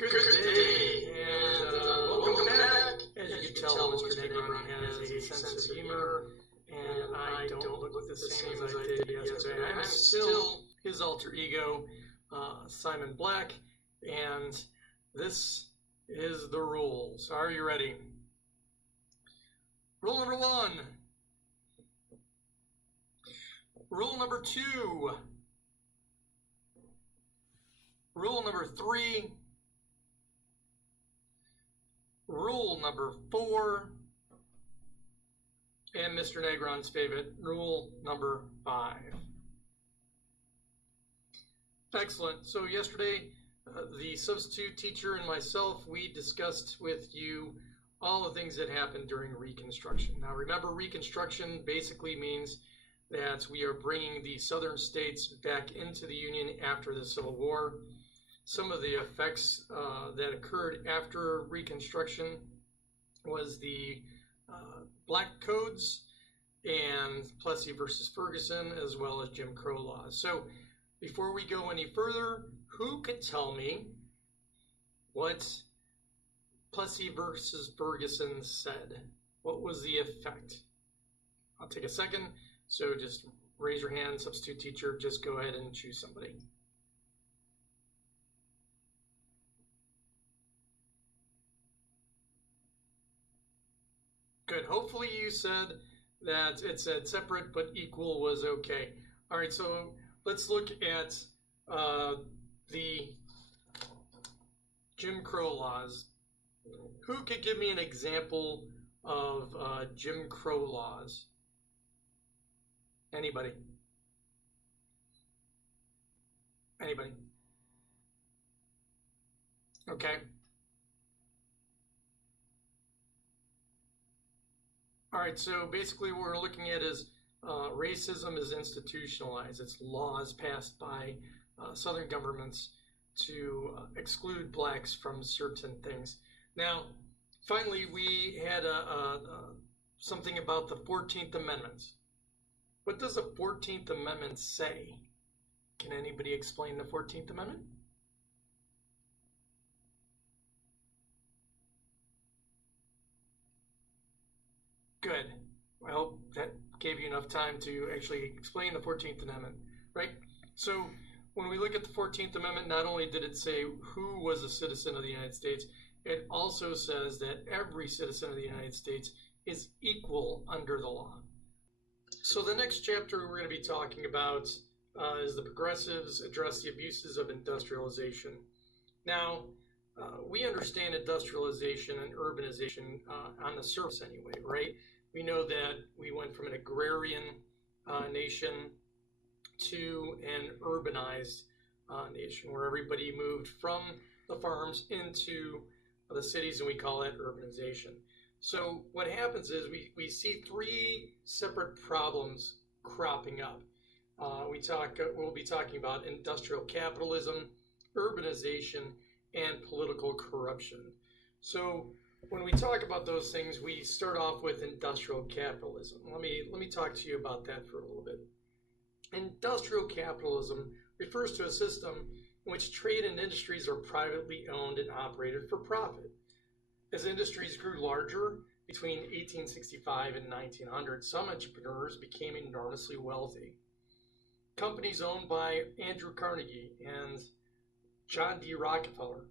Good day, and welcome back. As you can tell, Mr. Negron has a sense of humor, and I don't look the same as I did yesterday. I'm still his alter ego, Simon Black, and this is the rules. Are you ready? Rule number 1. Rule number 2. Rule number 3. Rule number 4, and Mr. Negron's favorite, rule number 5. Excellent. So yesterday, the substitute teacher and myself, we discussed with you all the things that happened during Reconstruction. Now remember, Reconstruction basically means that we are bringing the southern states back into the Union after the Civil War. Some of the effects that occurred after Reconstruction was the Black Codes and Plessy versus Ferguson, as well as Jim Crow laws. So before we go any further, who could tell me what Plessy versus Ferguson said? What was the effect? I'll take a second. So just raise your hand, substitute teacher, just go ahead and choose somebody. Good. Hopefully you said that it said separate but equal was okay. All right, so let's look at the Jim Crow laws. Who could give me an example of Jim Crow laws? Anybody? Anybody? Okay. All right, so basically what we're looking at is racism is institutionalized. It's laws passed by Southern governments to exclude blacks from certain things. Now, finally, we had something about the 14th Amendment. What does the 14th Amendment say? Can anybody explain the 14th Amendment? Good. I hope that gave you enough time to actually explain the 14th Amendment, right? So when we look at the 14th Amendment, not only did it say who was a citizen of the United States, it also says that every citizen of the United States is equal under the law. So the next chapter we're going to be talking about is the progressives address the abuses of industrialization. Now, we understand industrialization and urbanization on the surface anyway, right? We know that we went from an agrarian nation to an urbanized nation where everybody moved from the farms into the cities, and we call that urbanization. So what happens is we see 3 separate problems cropping up. We'll be talking about industrial capitalism, urbanization, and political corruption. So when we talk about those things, we start off with industrial capitalism. Let me talk to you about that for a little bit. Industrial capitalism refers to a system in which trade and industries are privately owned and operated for profit. As industries grew larger between 1865 and 1900, some entrepreneurs became enormously wealthy. Companies owned by Andrew Carnegie and John D. Rockefeller,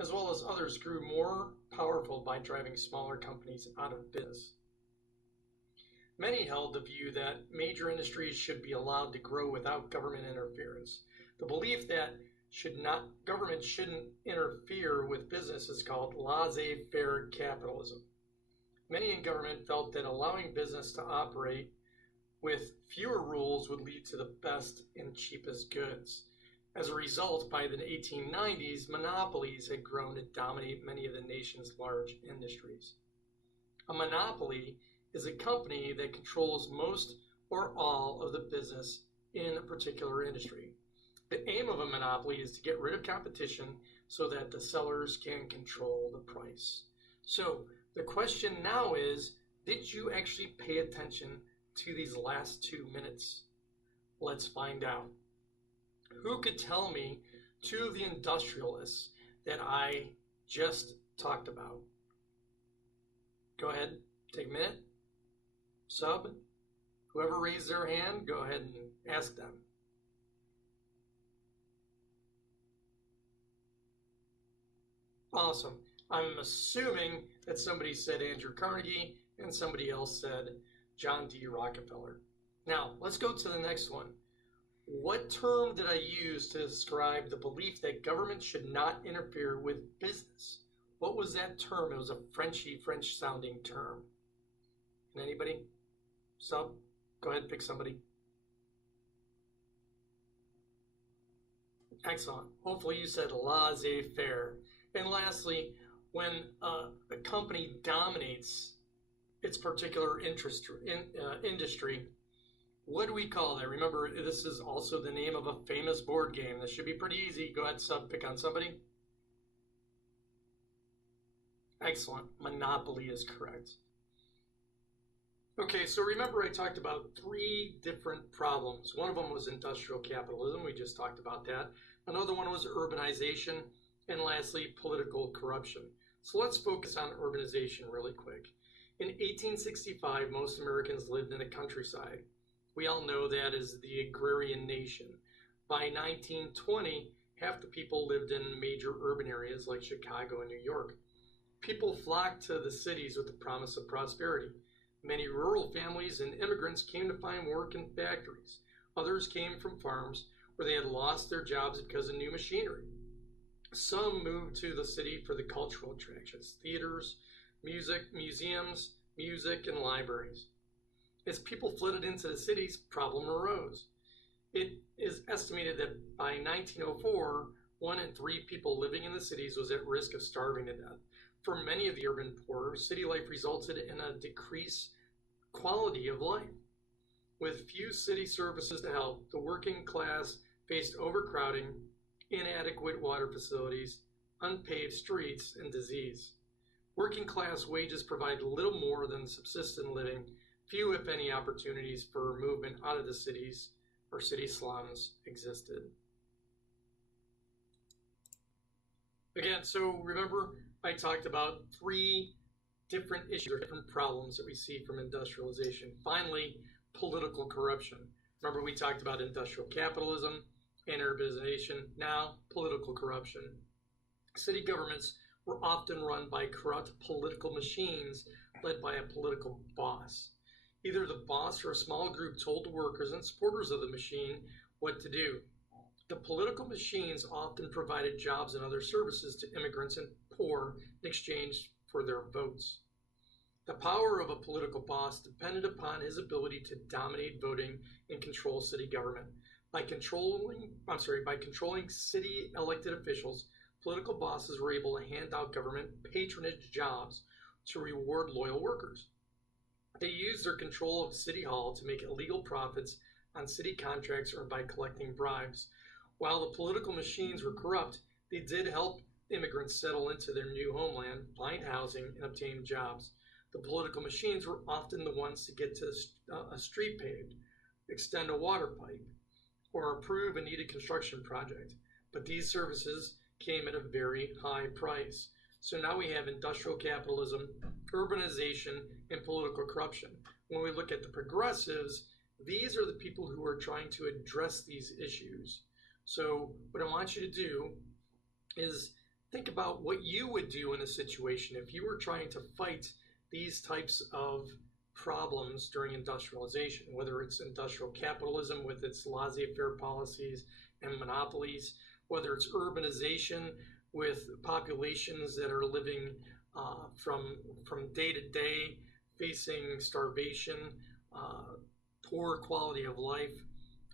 as well as others, grew more powerful by driving smaller companies out of business. Many held the view that major industries should be allowed to grow without government interference. The belief that government shouldn't interfere with business is called laissez-faire capitalism. Many in government felt that allowing business to operate with fewer rules would lead to the best and cheapest goods. As a result, by the 1890s, monopolies had grown to dominate many of the nation's large industries. A monopoly is a company that controls most or all of the business in a particular industry. The aim of a monopoly is to get rid of competition so that the sellers can control the price. So the question now is, did you actually pay attention to these last 2 minutes? Let's find out. Who could tell me 2 of the industrialists that I just talked about? Go ahead, take a minute. Sub, whoever raised their hand, go ahead and ask them. Awesome. I'm assuming that somebody said Andrew Carnegie and somebody else said John D. Rockefeller. Now, let's go to the next one. What term did I use to describe the belief that government should not interfere with business? What was that term? It was a French sounding term. Anybody? Sub? Go ahead, pick somebody. Excellent. Hopefully you said laissez-faire. And lastly, when a company dominates its particular industry, what do we call that? Remember, this is also the name of a famous board game. This should be pretty easy. Go ahead, Sub, pick on somebody. Excellent. Monopoly is correct. Okay, so remember I talked about 3 different problems. One of them was industrial capitalism. We just talked about that. Another one was urbanization. And lastly, political corruption. So let's focus on urbanization really quick. In 1865, most Americans lived in the countryside. We all know that as the agrarian nation. By 1920, half the people lived in major urban areas like Chicago and New York. People flocked to the cities with the promise of prosperity. Many rural families and immigrants came to find work in factories. Others came from farms where they had lost their jobs because of new machinery. Some moved to the city for the cultural attractions, theaters, music, museums, music, and libraries. As people flooded into the cities, problem arose. It is estimated that by 1904, 1 in 3 people living in the cities was at risk of starving to death. For many of the urban poor, city life resulted in a decreased quality of life. With few city services to help, the working class faced overcrowding, inadequate water facilities, unpaved streets, and disease. Working class wages provide little more than subsistence living, few if any opportunities for movement out of the cities or city slums existed. Again, so remember I talked about 3 different issues or different problems that we see from industrialization. Finally, political corruption. Remember we talked about industrial capitalism and urbanization, now political corruption. City governments were often run by corrupt political machines led by a political boss. Either the boss or a small group told the workers and supporters of the machine what to do. The political machines often provided jobs and other services to immigrants and poor in exchange for their votes. The power of a political boss depended upon his ability to dominate voting and control city government. By controlling city elected officials, political bosses were able to hand out government patronage jobs to reward loyal workers. They used their control of City Hall to make illegal profits on city contracts or by collecting bribes. While the political machines were corrupt, they did help immigrants settle into their new homeland, find housing, and obtain jobs. The political machines were often the ones to get to a street paved, extend a water pipe, or approve a needed construction project. But these services came at a very high price. So now we have industrial capitalism, urbanization, and political corruption. When we look at the progressives, these are the people who are trying to address these issues. So what I want you to do is think about what you would do in a situation if you were trying to fight these types of problems during industrialization, whether it's industrial capitalism with its laissez-faire policies and monopolies, whether it's urbanization with populations that are living from day to day, facing starvation, poor quality of life,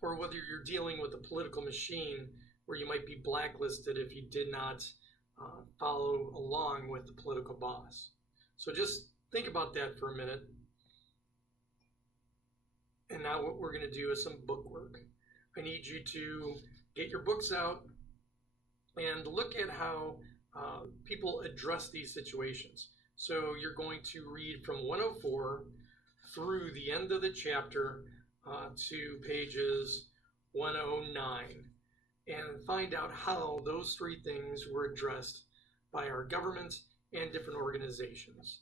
or whether you're dealing with a political machine where you might be blacklisted if you did not follow along with the political boss. So just think about that for a minute. And now what we're going to do is some book work. I need you to get your books out and look at how people address these situations. So you're going to read from 104 through the end of the chapter to pages 109. and find out how those three things were addressed by our government and different organizations.